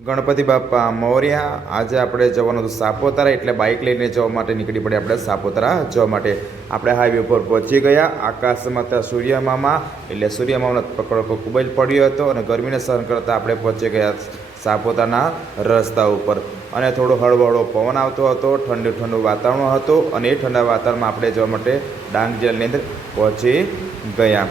ગણપતિ બાપ્પા મોર્યા. આજે આપણે જવાનું હતું સાપોતારા, એટલે બાઇક લઈને જવા માટે નીકળી પડ્યા આપણે સાપોતારા જવા માટે. આપણે હાઈવે ઉપર પહોંચી ગયા. આકાશમાં ત્યાં સૂર્યમામા એટલે સૂર્યમામાનો પકડકો ખૂબ જ પડ્યો હતો અને ગરમીને સહન કરતાં આપણે પહોંચી ગયા સાપોતાના રસ્તા ઉપર. અને થોડો હળવો હળવો પવન આવતો હતો, ઠંડુ ઠંડુ વાતાવરણ હતું અને એ ઠંડા વાતાવરણમાં આપણે જવા માટે ડાંગ જિલ્લાની અંદર પહોંચી ગયા.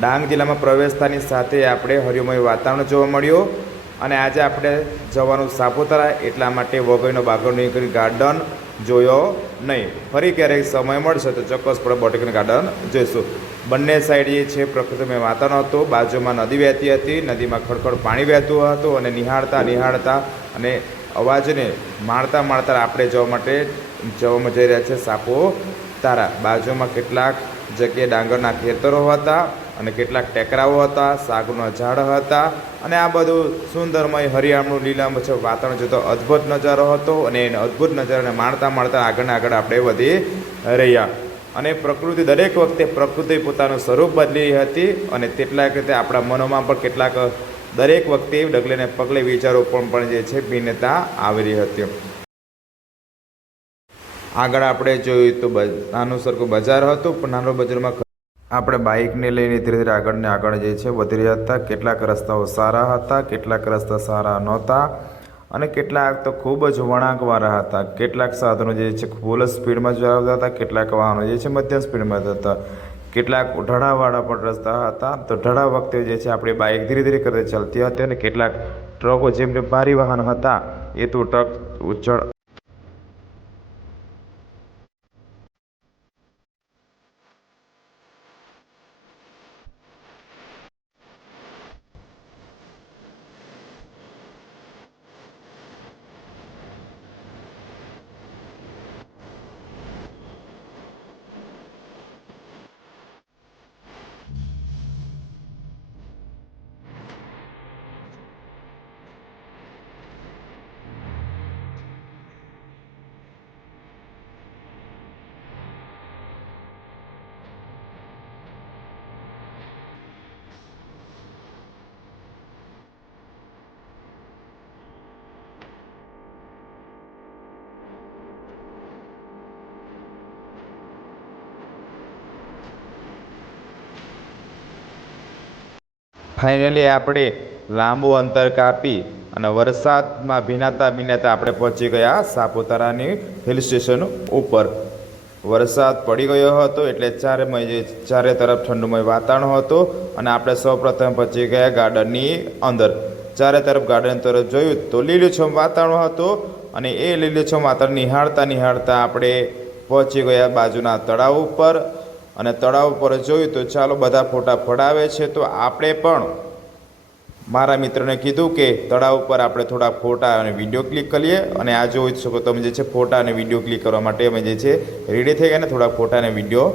ડાંગ જિલ્લામાં પ્રવેશતાની સાથે આપણે હરિયોમય વાતાવરણ જોવા મળ્યું. અને આજે આપણે જવાનું સાપુતારા, એટલા માટે વગરનો બાગડનો ગાર્ડન જોયો નહીં. ફરી ક્યારેક સમય મળશે તો ચોક્કસપણે બોટિકન ગાર્ડન જોઈશું. બંને સાઈડ જે છે પ્રકૃતિમય વાતાવરણ હતું. બાજુમાં નદી વહેતી હતી, નદીમાં ખડખડ પાણી વહેતું હતું અને નિહાળતા નિહાળતા અને અવાજને માણતા માણતા આપણે જવા માટે જવામાં જઈ રહ્યા છે સાપુતારા. બાજુમાં કેટલાક જગ્યાએ ડાંગરના ખેતરો હતા. અને કેટલાક ટેકરાઓ હતા, સાગના ઝાડ હતા અને આ બધું સુંદરમય હરિયાળનું લીલામ છે, વાતાવરણ જોતો અદ્ભુત નજારો હતો અને એને અદ્ભુત નજારાને માણતા માણતા આગળ આગળ આપણે વધી રહ્યા. અને પ્રકૃતિ દરેક વખતે પ્રકૃતિ પોતાનું સ્વરૂપ બદલી હતી અને તેટલાક રીતે આપણા મનોમાં પણ કેટલાક દરેક વખતે ડગલેને પગલે વિચારો પણ પણ જે છે, ભિન્નતા આવેલી હતી. આગળ આપણે જોયું તો નાનું સરખું બજાર હતું, પણ નાનો બજારમાં આપણે બાઇકને લઈને ધીરે ધીરે આગળ ને આગળ જે છે વધી રહ્યા હતા. કેટલાક રસ્તાઓ સારા હતા, કેટલાક રસ્તા સારા નહોતા અને કેટલાક તો ખૂબ જ વળાંકવાળા હતા. કેટલાક સાધનો જે છે ફૂલ સ્પીડમાં ચલાવતા હતા, કેટલાક વાહનો જે છે મધ્યમ સ્પીડમાં હતા. કેટલાક ઢળાવાળા પણ રસ્તા હતા. તો ઢળા વખતે જે છે આપણી બાઇક ધીરે ધીરે કરતી ચાલતી હતી અને કેટલાક ટ્રકો જેમ કે ભારી વાહન હતા, એ તો ટ્રક ઉચ્ચળ ફાઇનલી આપણે લાંબુ અંતર કાપી અને વરસાદમાં ભીનાતા ભીનાતા આપણે પહોંચી ગયા સાપુતારાની હિલ સ્ટેશન ઉપર. વરસાદ પડી ગયો હતો એટલે ચારે મય ચારે તરફ ઠંડુમય વાતાવરણ હતું અને આપણે સૌપ્રથમ પહોંચી ગયા ગાર્ડનની અંદર. ચારે તરફ ગાર્ડન તરફ જોયું તો લીલુંછમ વાતાવરણ હતું અને એ લીલુંછમ વાતાવરણ નિહાળતા નિહાળતા આપણે પહોંચી ગયા બાજુના તળાવ ઉપર. અને તળાવ પર જોયું તો ચાલો બધા ફોટા પડાવે છે, તો આપણે પણ મારા મિત્રને કીધું કે તળાવ ઉપર આપણે થોડા ફોટા અને વીડિયો ક્લિક કરીએ અને આ જોઈ શકો તમે જે છે ફોટા અને વીડિયો ક્લિક કરવા માટે અમે જે છે રેડી થઈ ગયા ને થોડા ફોટા અને વીડિયો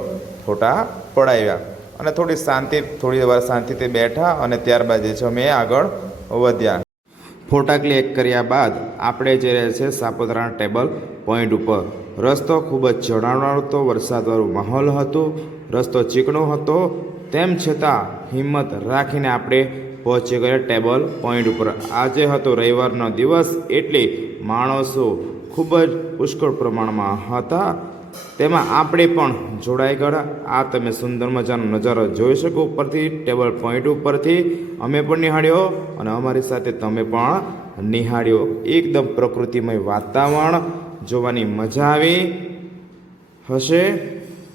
ફોટા પડાવ્યા. અને થોડી શાંતિ, થોડી વાર શાંતિથી બેઠા અને ત્યારબાદ જે છે અમે આગળ વધ્યા. ફોટા ક્લિક કર્યા બાદ આપણે જે રહેશે છે સાપુતારાના ટેબલ પોઈન્ટ ઉપર. રસ્તો ખૂબ જ ચઢાણવાળો હતો, વરસાદવાળો માહોલ હતો, રસ્તો ચીકણો હતો. તેમ છતાં હિંમત રાખીને આપણે પહોંચી ગયા ટેબલ પોઈન્ટ ઉપર. આજે હતો રવિવારનો દિવસ એટલે માણસો ખૂબ જ પુષ્કળ પ્રમાણમાં હતા. તેમાં આપણે પણ જોડાઈ ગયા આ તમે સુંદર મજાનો નજારો જોઈ શકો ઉપરથી, ટેબલ પોઈન્ટ ઉપરથી. અમે પણ નિહાળ્યો અને અમારી સાથે તમે પણ નિહાળ્યો. એકદમ પ્રકૃતિમય વાતાવરણ, જોવાની મજા આવી હશે.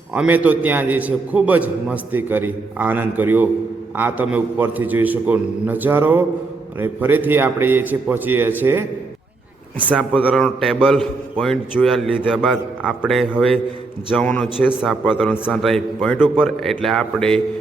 અમે તો ત્યાં જે છે ખૂબ જ મસ્તી કરી, આનંદ કર્યો. આ તમે ઉપરથી જોઈ શકો નજારો. અને ફરીથી આપણે જે છે પહોંચીએ છીએ સાપુતારાનો ટેબલ પોઈન્ટ જોયા લીધા બાદ આપણે હવે જવાનું છે સાપુતારાનો સનરાઈઝ પોઈન્ટ ઉપર. એટલે આપણે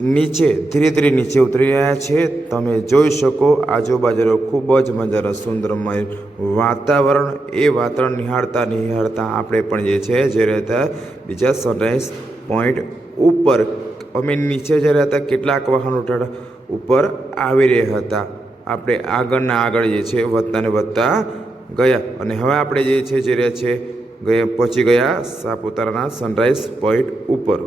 નીચે, ધીરે ધીરે નીચે ઉતરી રહ્યા છે. તમે જોઈ શકો આજુબાજુનો ખૂબ જ મજાનો સુંદરમય વાતાવરણ. એ વાતાવરણ નિહાળતા નિહાળતા આપણે પણ જે છે, જે રહેતા બીજા સનરાઈઝ પોઈન્ટ ઉપર. અમે નીચે જઈ રહેતા કેટલાક વાહનો ઉપર આવી રહ્યા હતા. આપણે આગળના આગળ જે છે વધતા ને વધતા ગયા. અને હવે આપણે જે છે જે રહ્યા છે, ગયા, પહોંચી ગયા સાપુતારાના સનરાઈઝ પોઈન્ટ ઉપર.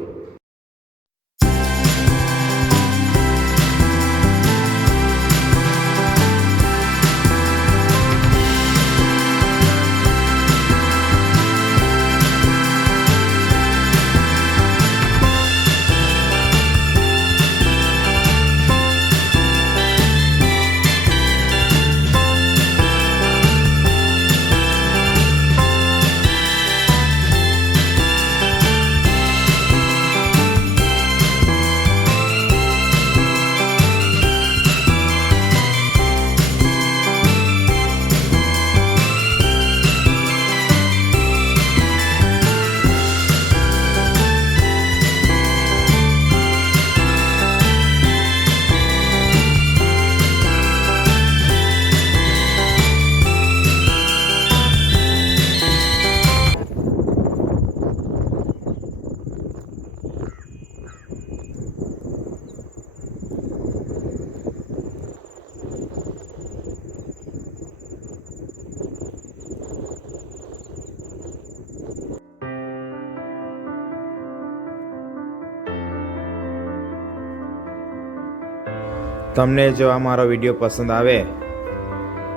તમને જો આ મારો વીડિયો પસંદ આવે,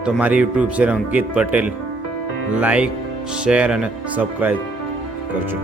તો મારી યુટ્યુબ છે અંકિત પટેલ લાઈક શેર અને સબસ્ક્રાઈબ કરજો.